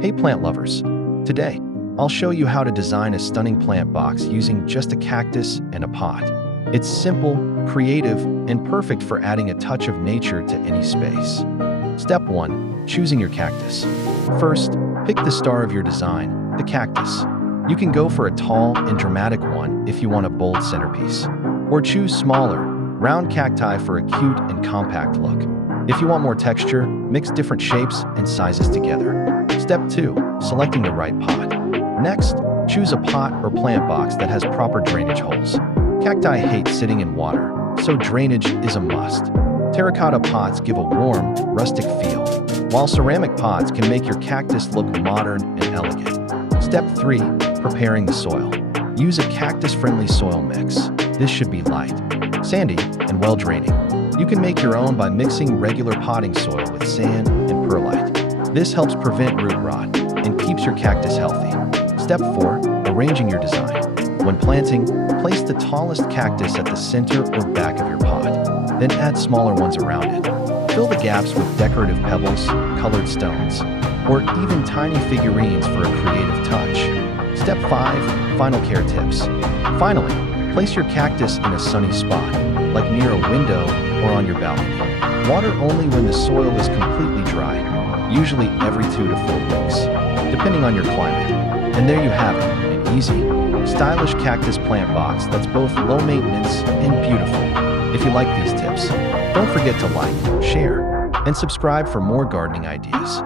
Hey plant lovers! Today, I'll show you how to design a stunning plant box using just a cactus and a pot. It's simple, creative, and perfect for adding a touch of nature to any space. Step 1. Choosing your cactus. First, pick the star of your design, the cactus. You can go for a tall and dramatic one if you want a bold centerpiece. Or choose smaller, round cacti for a cute and compact look. If you want more texture, mix different shapes and sizes together. Step 2. Selecting the right pot. Next, choose a pot or plant box that has proper drainage holes. Cacti hate sitting in water, so drainage is a must. Terracotta pots give a warm, rustic feel, while ceramic pots can make your cactus look modern and elegant. Step 3. Preparing the soil. Use a cactus-friendly soil mix. This should be light, sandy, and well-draining. You can make your own by mixing regular potting soil with sand and perlite. This helps prevent root rot and keeps your cactus healthy. Step 4. Arranging your design. When planting, place the tallest cactus at the center or back of your pot. Then add smaller ones around it. Fill the gaps with decorative pebbles, colored stones, or even tiny figurines for a creative touch. Step 5. Final care tips. Finally, place your cactus in a sunny spot, like near a window or on your balcony. Water only when the soil is completely dry, usually every 2 to 4 weeks, depending on your climate. And there you have it, an easy, stylish cactus plant box that's both low maintenance and beautiful. If you like these tips, don't forget to like, share, and subscribe for more gardening ideas.